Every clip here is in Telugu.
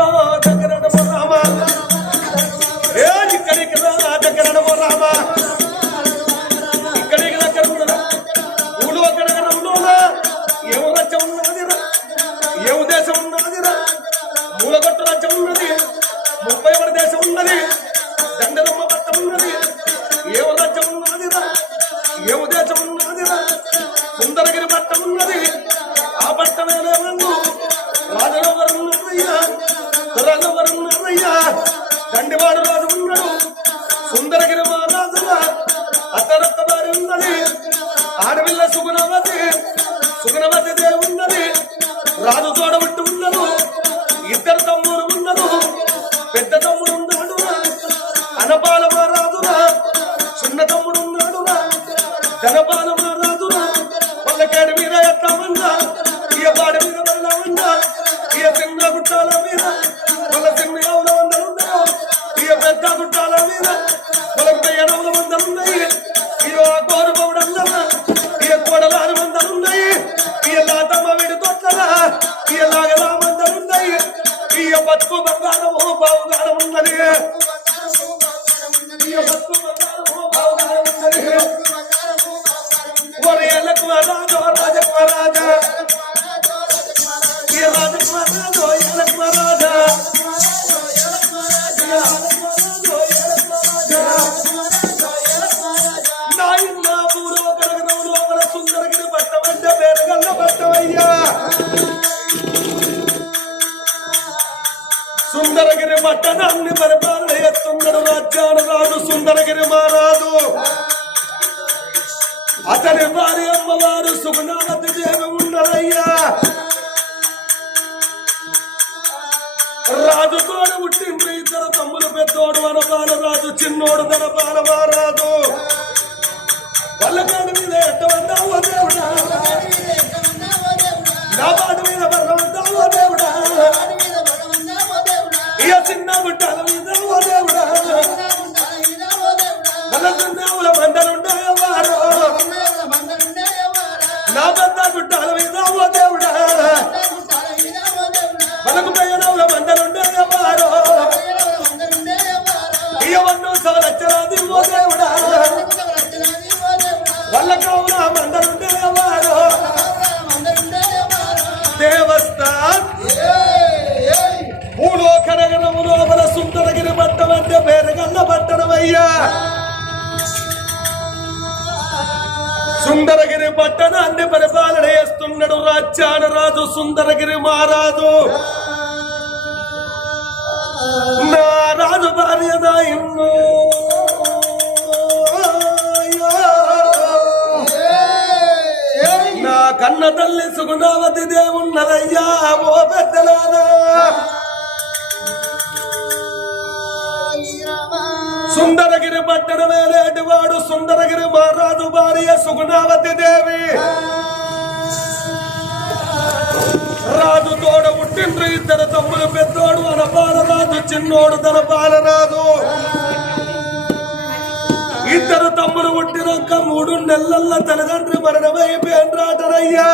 Rama దగ్గర రామ. జనాన్ని పరిపాలన చేస్తున్నాడు రాజ్యాన రాదు సుందరగిరి మారాదు అతని వారి అమ్మవారు సుగుణావతి దేవి ఉండరయ్యా. రాజు తోడు పుట్టింది ఇద్దరు తమ్ముడు పెద్దోడు అనపాల రాజు చిన్నోడు దనపాల మారాదు వల్లకాడు మీద ఎట్ట వన్నావు నా పాడు మీద వర్ణం పట్టణాన్ని పరిపాలన చేస్తున్నాడు రాజ్యాన రాజు సుందరగిరి మహారాజు. నా రాజు భార్య నా కన్న తల్లి సుగుణావతి దేవున్నదయ్యా ఓ పెద్దలారా. సుందరగిరి పట్టణమే లేటివాడు సుందరగిరి మహారాజు భార్య సుగుణావతి దేవి. రాజు తోడ పుట్టిండ్రు ఇద్దరు తమ్ముడు పెద్దోడు మన బాలరాజు చిన్నోడు తన బాలరాజు ఇద్దరు తమ్ముడు పుట్టినాక మూడు నెలల్లో తల్లిదండ్రి మరణమైపోయిన రాజరయ్యా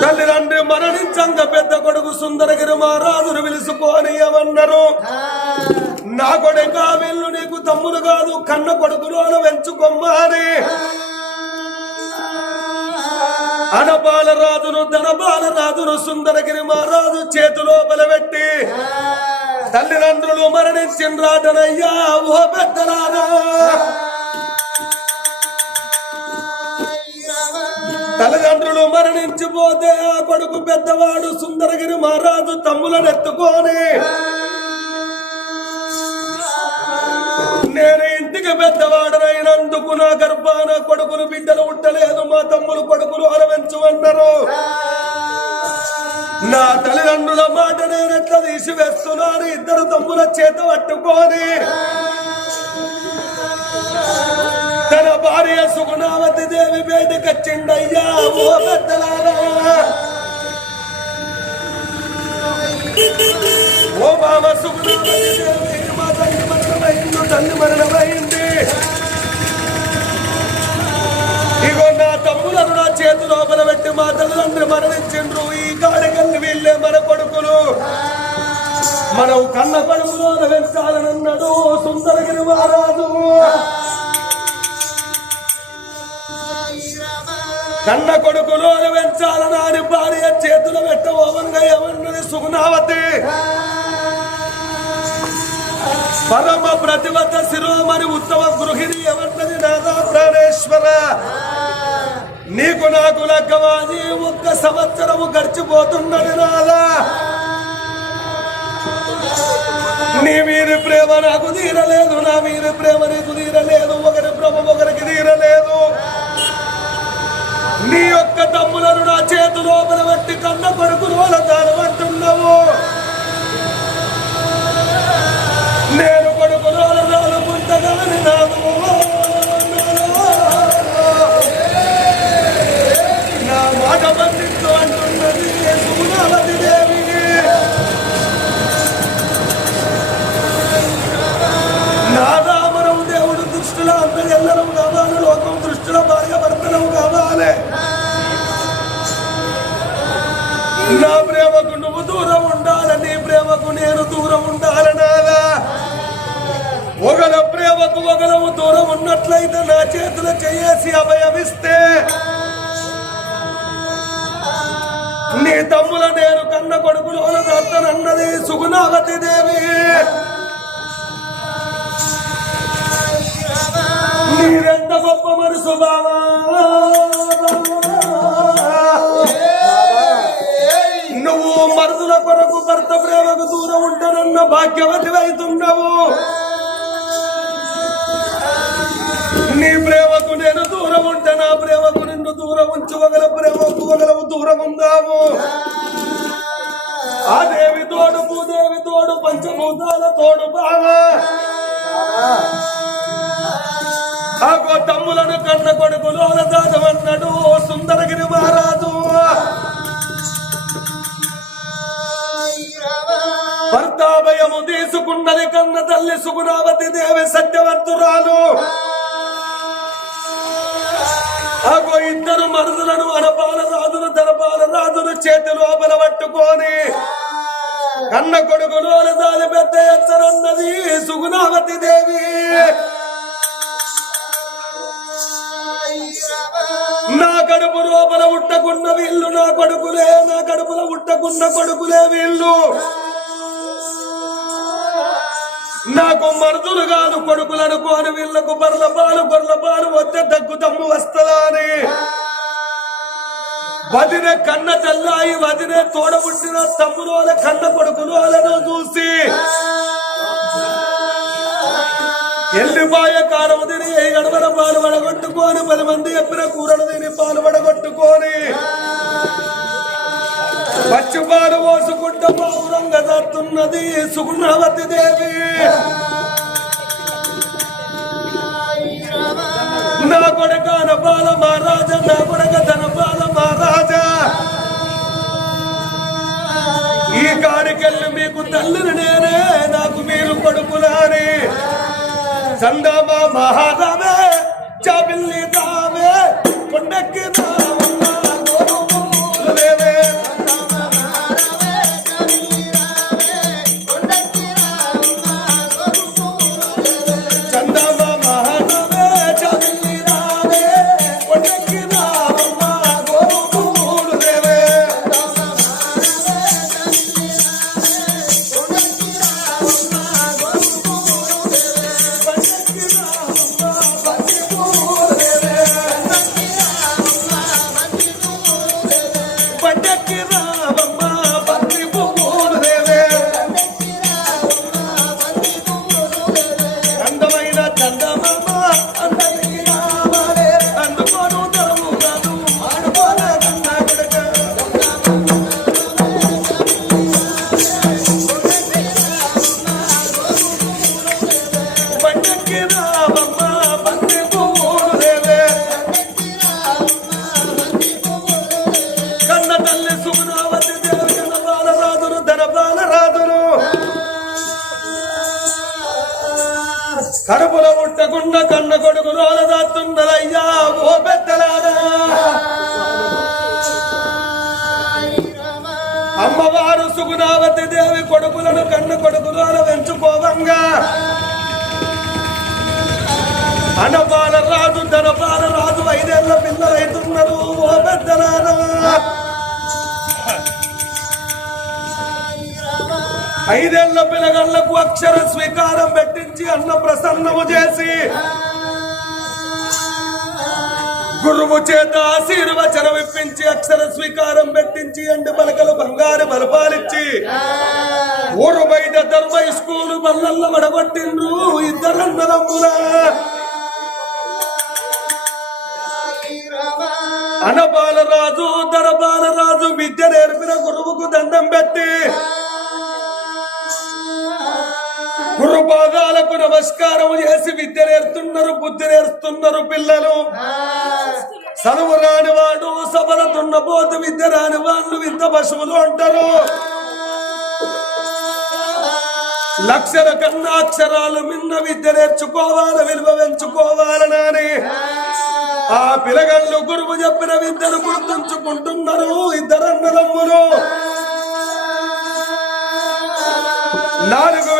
తల్లిదండ్రి మరణించంగ పెద్ద కొడుకు సుందరగిరి మహారాజును పిలుచుకొని ఏమన్నారు? నా కొడుక వీళ్ళు నీకు తమ్ముడు కాదు కన్న కొడుకులో వెంచుకొమ్మని అనబాలరాజును ధనబాలరాజును సుందరగిరి మహారాజు చేతిలో బలపెట్టి తల్లిదండ్రులు మరణించిన రాటనయ్యా ఓ పెద్దరారా తల్లిదండ్రులు మరణించిపోతే ఆ కొడుకు పెద్దవాడు సుందరగిరి మహారాజు తమ్ములను ఎత్తుకొని నేను ఇంటికి పెద్దవాడనైనందుకు నా గర్భాన కొడుకులు బిడ్డలు ఉండలేదు మా తమ్ములు కొడుకులు అలవెంచమన్నారు నా తల్లిదండ్రుల మాట నేను ఎట్లా తీసివేస్తున్నాను? ఇద్దరు తమ్ముల చేత పట్టుకొని తన భార్య సుగుణావతి దేవి వేదిక వచ్చిండయ్యా ఓ పెద్దలారా ఓ మామ సుగుణావతి దేవి మా తల్లి మరణమైంది తల్లి మరణమైంది. ఇగో నా తమ్ములను నా చేతి లోపల పెట్టి మా తల్లిదండ్రులు మరణించిండ్రు. ఈ కాడికల్ని వీళ్ళే మన కొడుకులు. మనం కన్న కొడుకులో వెంచాలనన్నాడు సుందరగిరి మహారాజు. కన్న కొడుకులు వెంచాలని అని భార్య చేతులు పెట్టవోవంగా ఏమన్నది సుగుణావతి పరమ ప్రతివత శిరోమణి ఉత్తమ గృహిణి ఏమన్నది నాదా ప్రాణేశ్వర? నీకు నాకు లగ్గవాది ఒక్క సంవత్సరము గడిచిపోతున్నది నాదా. నీ మీది ప్రేమ నాకు తీరలేదు నా మీది ప్రేమ నీకు తీరలేదు ఒకరి ప్రేమ ఒకరికి తీరలేదు. నీ యొక్క తమ్ములను నా చేతి లోపల బట్టి కన్న కొడుకు రోల అంటున్నావు. నేను కొడుకు రోల దానుకుంటగాని నాదు నా మాట ప్రేమకు దూరం ఉన్నట్లయితే నా చేతులు చేసి అభయమిస్తే నీ తమ్ముల నేను కన్న కొడుకులు దత్తనన్నది సుగుణావతి దేవి. నీరెంత గొప్ప మనసు బావా. నువ్వు మరుదుల కొరకు భర్త ప్రేమకు దూరం ఉంటానన్న భాగ్యవతి అవుతున్నావు. నీ ప్రేమకు నేను దూరం ఉంటే నా ప్రేమకు నిన్ను దూరం ఉంచువగల ప్రేమకు వగలవు దూరం ఉందాము. ఆ దేవి తోడు భూదేవి తోడు పంచభూతాల తోడు బాగా ఆగో తమ్ములను కన్న కొడుకులు అలదాదమన్నాడు సుందరగిరి మహారాజు. భర్తాభయము తీసుకున్నది కన్న తల్లి సుగుణావతి దేవి సత్యవంతురాలు అగో ఇద్దరు మరుదులను అనపాల రాజును దరపాల రాజును చేతి లోపల పట్టుకొని కన్న కొడుకులు అలదాలి పెద్ద ఎత్తరన్నది సుగుణావతి దేవి. నా కడుపు లోపల ఉట్టకున్న వీళ్ళు నా కొడుకులే నా కడుపులో ఉట్టకున్న కొడుకులే వీళ్ళు. నాకు మరుదులు కాదు కొడుకులు అనుకోని వీళ్ళకు బర్ల పాలు గొర్రెల పాలు వస్తే దగ్గు తమ్ము వస్తదని వదిన కన్న తల్లాయి వదిన తోడబుట్టిన తమ్ములోల కన్న కొడుకులోలను చూసి. ఎల్లిపాయ కారం తిని ఏ గడవల పాలు వడగొట్టుకొని పది మంది ఎప్పిన కూరలు తిని పాలు వడగొట్టుకొని. పచ్చిపారు పోసుకుంట పౌరం కదాతున్నది సుగుణవతి దేవి. నా కొడక నపాల మహారాజా నా కొడక ధనపాల మహారాజా. ఈ కాడికెళ్ళి మీకు తల్లిని నేనే నాకు మీరు కొడుకులారే. చందమా మహారామే చాపిల్లి కన్న కొడుకు రోల ఓ పెద్దలారా అమ్మవారు సుగుణావతి దేవి కొడుకులను కన్ను కొడుకు రోల అనపాల రాజు ధనపాల రాజు ఐదేళ్ళ పిల్లలైతున్నారు ఓ పెద్దలారా ఐదేళ్ళ పిల్లగాళ్ళకు అక్షర స్వీకారం పెట్టించి అన్న ప్రసన్నము చేసి గురువు చేత ఆశీర్వచనం ఇప్పించి అక్షర స్వీకారం పెట్టించి ఎండు పలకలు బంగారు బలపాలిచ్చి ఊరు బయట ధర్మ స్కూలు బల్లల్ల వడగొట్టిండ్రు ఇద్దరన్నదమ్ములా అనబాలరాజు దరబాలరాజు విద్య నేర్పిన గురువుకు దండం పెట్టి పాదాలకు నమస్కారం చేసి విద్య నేర్తున్నారు బుద్ధి నేర్స్తున్నారు పిల్లలు. చదువు రాని వాడు సభల దున్నపోతు విద్య రాని వాళ్ళు విద్య పశువులు అంటారు. లక్షల కన్నా అక్షరాలు మిన్న విద్య నేర్చుకోవాలి విలువ పెంచుకోవాలని ఆ పిలగళ్ళు గురువు చెప్పిన విద్యను గుర్తుంచుకుంటున్నారు ఇద్దరు నాలుగు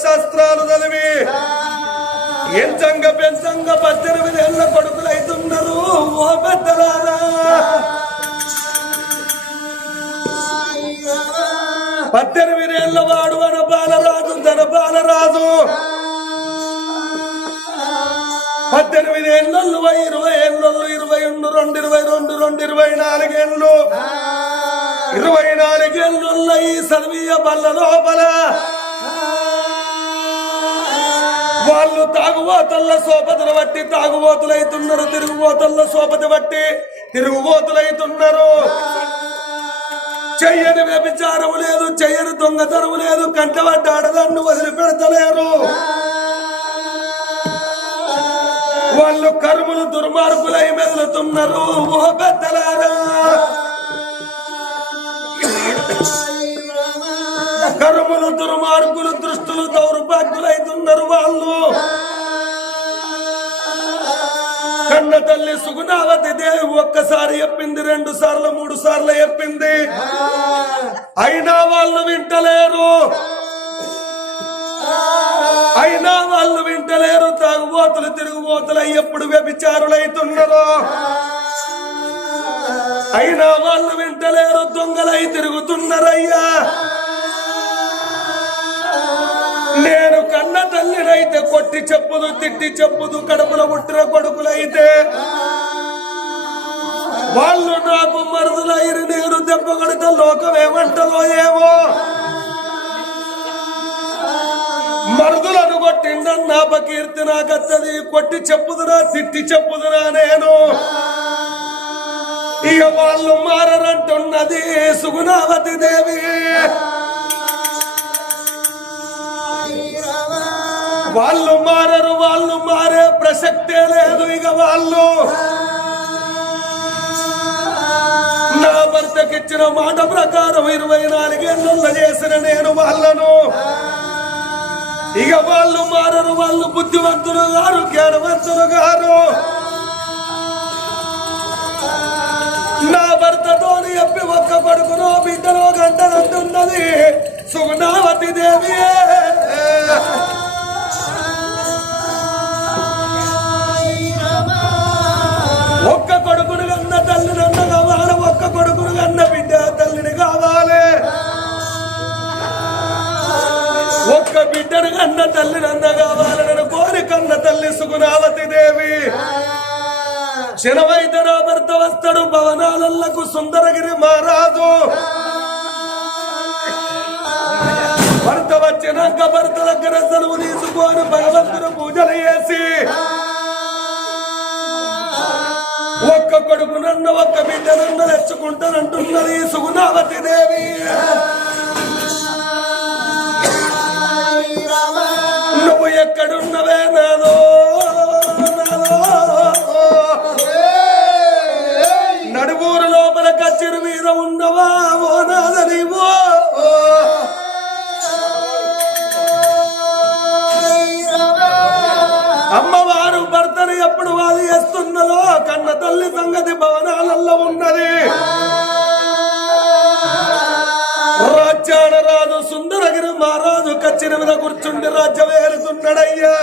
శాస్త్రాలు చదివి ఎంచంగ పెంచంగ పద్దెనిమిది ఏళ్ళ కొడుకులు అవుతున్నారు ఓ పెద్దలారా? పద్దెనిమిది ఏళ్ళ వాడు అన బాలరాజు తన బాలరాజు పద్దెనిమిది ఏళ్ళు ఇరవై ఏళ్ళు ఇరవై రెండు రెండు ఇరవై రెండు రెండు ఇరవై నాలుగేళ్ళు ఇరవై నాలుగేళ్ళు ఈ సర్వీయ బల్ల లోపల వాళ్ళు తాగుబోతల్ల సోపతిని బట్టి తాగుబోతులైతున్నారు తిరుగుబోతల్ల సోపతి బట్టి తిరుగుబోతులైతున్నారు. చెయ్యని వ్యభిచారము లేదు చెయ్యని దొంగతనము లేదు కంటబడ్డ ఆడదాన్ని వదిలిపెడతలేరు. వాళ్ళు కరుములు దుర్మార్గులై మెదులుతున్నారు ఓ పెద్దలారా. కరుములు దుర్మార్గులు దృష్టులు దౌర్భాగ్యులైతున్నారు వాళ్ళు? కన్న తల్లి సుగుణావతి దేవి ఒక్కసారి చెప్పింది రెండు సార్లు మూడు సార్లు చెప్పింది. అయినా వాళ్ళు వింటలేరు. అయినా వాళ్ళు వింటలేరు. తాగుబోతులు తిరుగుబోతులు ఎప్పుడు వ్యభిచారులైతున్నారో? అయినా వాళ్ళు వింటలేరు. దొంగలై తిరుగుతున్నారయ్యా. నేను కన్న తల్లినైతే కొట్టి చెప్పుదు తిట్టి చెప్పుదు కడుపులో పుట్టిన కొడుకులైతే. వాళ్ళు నాకు మరుదులైరు నేను దెబ్బ కొడితే లోకం ఏమంటదో ఏమో. మరుదులను కొట్టిండన్న అపకీర్తి నాకత్తది కొట్టి చెప్పుదురా తిట్టి చెప్పుదురా నేను. ఇక వాళ్ళు మారరంటున్నది సుగుణావతి దేవి. వాళ్ళు మారరు వాళ్ళు మారే ప్రసక్తే లేదు ఇక వాళ్ళు. నా భర్తకిచ్చిన మాట ప్రకారం ఇరవై నాలుగేళ్ళ చేసిన నేను వాళ్ళను. ఇక వాళ్ళు మారరు వాళ్ళు బుద్ధివంతులు గారు జ్ఞానవంతులు గారు. నా భర్తతో చెప్పి ఒక్క కొడుకునో బిడ్డనో గంటనంటున్నది. సుగుణావతి దేవి ఒక్క బిడ్డను కన్న తల్లిని అన్న కావాలని కోరి కన్న తల్లి సుగుణావతి దేవి. నా భర్త వస్తాడు భవనాలకు సుందరగిరి మహారాజు. భర్త వచ్చినాక భర్త దగ్గర సెలవు తీసుకొని భగవంతుని పూజలు చేసి ఒక్క కొడుకు నన్ను ఒక్క బిడ్డ నన్ను తెచ్చుకుంటానంటున్నది సుగుణావతి దేవి. ఎక్కడున్నవే నాదో? నడుమూరు లోపల కచ్చెరు మీద ఉన్నవా? ఓ నాదనివో అమ్మవారు భర్తను ఎప్పుడు వాది చేస్తున్నదో కన్న తల్లి సంగతి భవనాలలో ఉన్నది. రాజ్యాన రాజు సుందర మహారాజు కచ్చిన మీద కూర్చుండి రాజ్యం ఏలుతున్నాడయ్యా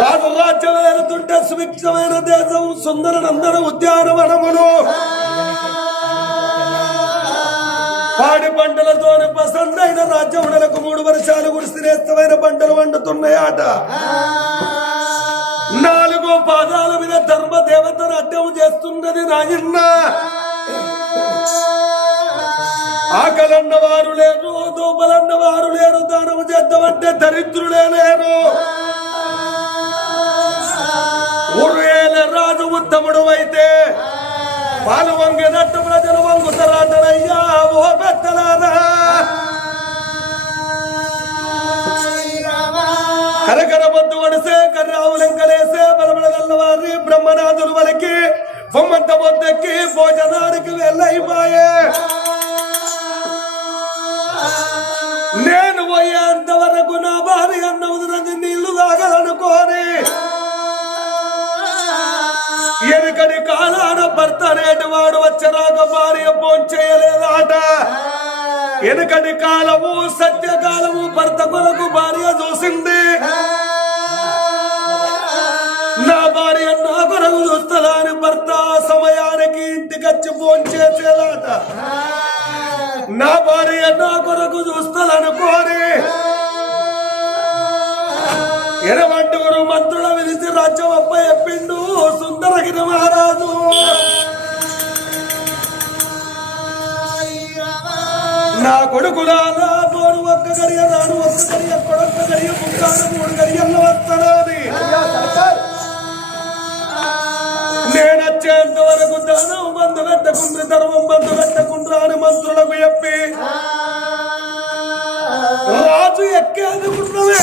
రాజు రాజ్యం ఏలుతుంటే సుభిక్షమైన దేశం సుందర నందన ఉద్యానవనములు పాడి పంటలతోనే పసందైన రాజ్యములకు మూడు వర్షాలు కురిసి పంటలు వండుతున్నాయట. నాలుగో పాదాల మీద ధర్మ దేవతను అడ్డం చేస్తున్నది నాయన్న. ఆకలన్న వారు లేరు దూపలన్న వారు లేరు దానము చేద్దామంటే దరిద్రులే లేరు. ఊరు రాజు ఉత్తముడు అయితే పాలు వంగినట్టు ప్రజలు వంగుతారాటనయ్యా ఓ పెద్దలారా. కరకర బొద్దు వడిసే కర్రావులెంకలేసే బలబల వారి బ్రహ్మనాథులు వలికి బొమ్మంత బొద్దెక్కి భోజనానికి వెళ్ళైపోయే. నేను పోయేంత వరకు నా భార్య అన్నముది నీళ్ళు తాగలనుకోని. ఎనకటి కాలాన భర్త అనేటి వాడు వచ్చరాక భార్య చేయలేదాట. ఎనకటి కాలము సత్యకాలము భర్త కొరకు భార్య చూసింది. నా భార్య నా కొరకు చూస్తలాని భర్త సమయానికి ఇంటికి వచ్చి భోంచేసేదాట నా భార్య నా కొరకు చూస్తాననుకోని గురు మంత్రుల విలిసి రాజ్యం అప్ప చెప్పిండు సుందరగిరి మహారాజు. నా కొడుకు నా పోరు ఒక్క గడియ రాను ఒక్క గడియ కొడొక్క గడియ ముక్కాను మూడు గడియల్లో వస్తానని. నేనొచ్చేంత వరకు దానం బంధు పెట్టకుండా ధర్మం బంధు పెట్టకుండా మంత్రులకు చెప్పి రాజు ఎక్కేందుకున్నవే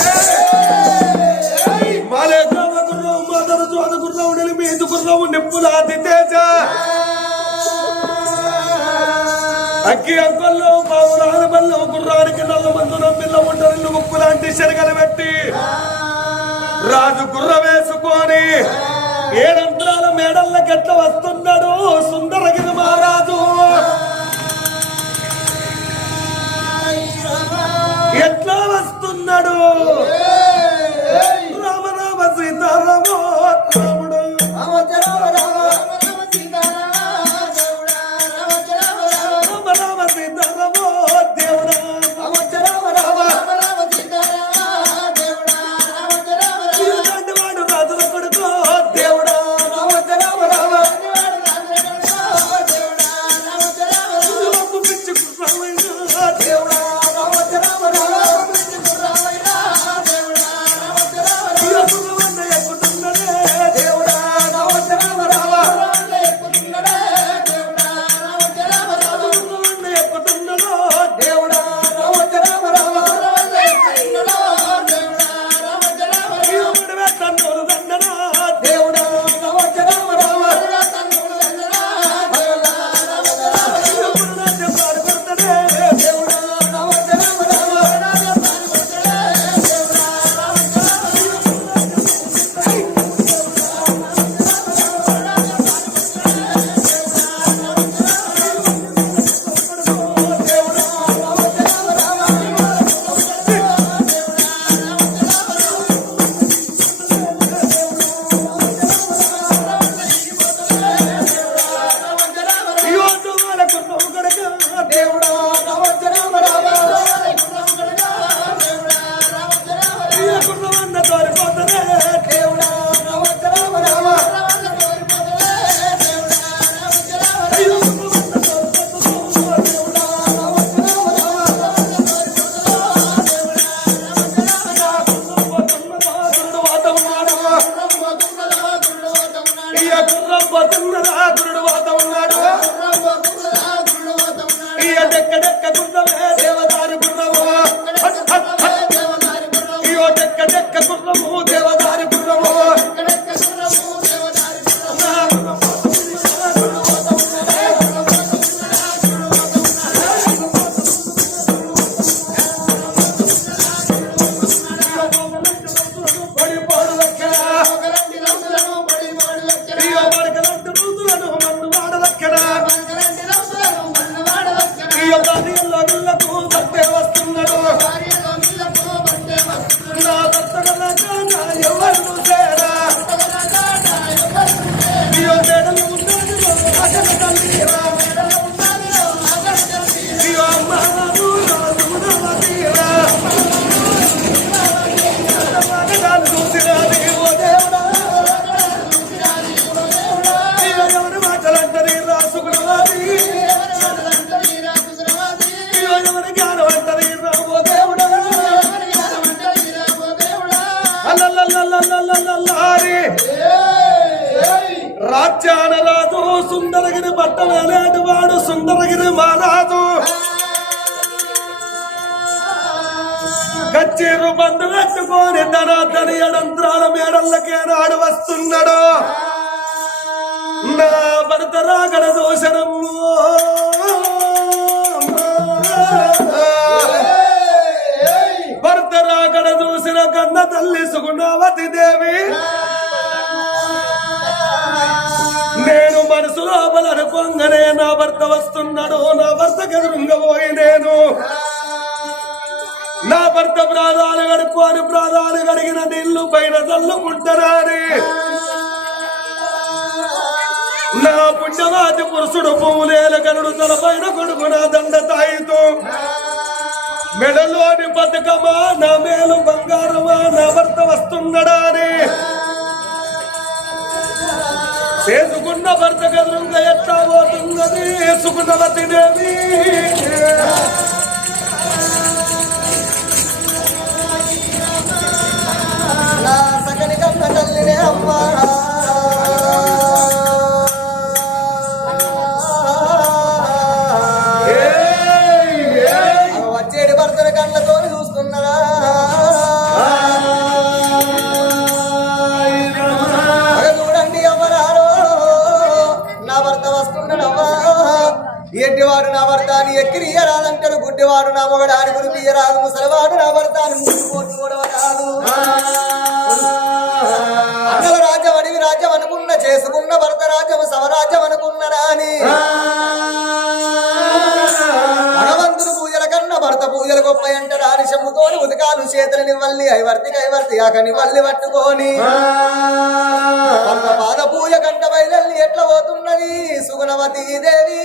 మాలే చదువుకున్నావు మా జోద చదువుకున్నావు నిలి మీద గుర్రం నిప్పులాది తేజ అగ్గి అంకొల్లో పావురాల రాజబల్లో గుర్రానికి నల్ల మందు నమ్మిల్ల ఉంటారు ముక్కు లాంటి శనగలు పెట్టి రాజు గుర్ర వేసుకొని ఏడంత్రాల మేడల్ల గట్ల వస్తున్నాడు. కనుకున్నావు దేవుడా రాజ్యాన రాజు సుందరగిరి బట్ట వేలేటి వాడు సుందరగిరి మహారాజు. గచ్చేరు బంధు కట్టుకొని తన తని అడంత్రాల మేడల్లకే నాడు వస్తున్నాడు. నా భర్త రాగడ దోషణము. భర్త రాగడ దూసిన కన్న తల్లి సుగుణావతి దేవి. మనసు లోపల అనుకోగానే నా భర్త వస్తున్నాడు. నా భర్త గదురుంగబోయి నేను నా భర్త ప్రాణాలు గడుక్కొని ప్రాణాలు గడిగిన నీళ్ళు పైన చల్లుకుంటారని నా పుట్టవాతి పురుషుడు పువ్వులేల గనుడు తన పైన కొడుకు నా దండ తాయితో మెడలోని బతుకమా నా మేలు బంగారమా నా భర్త వస్తున్నాడా అని చేసుకున్న భర్త గదురుగా ఎట్లా పోతున్నది? వేసుకున్నవతి దేవి. నా సగని కన్న తల్లినే అమ్మా. తల్లి ఐవర్తి కైవర్తి ఆకని పల్లి పట్టుకొని. పాద పూజ కంట బయలు ఎట్లా పోతున్నది? సుగుణవతి దేవి.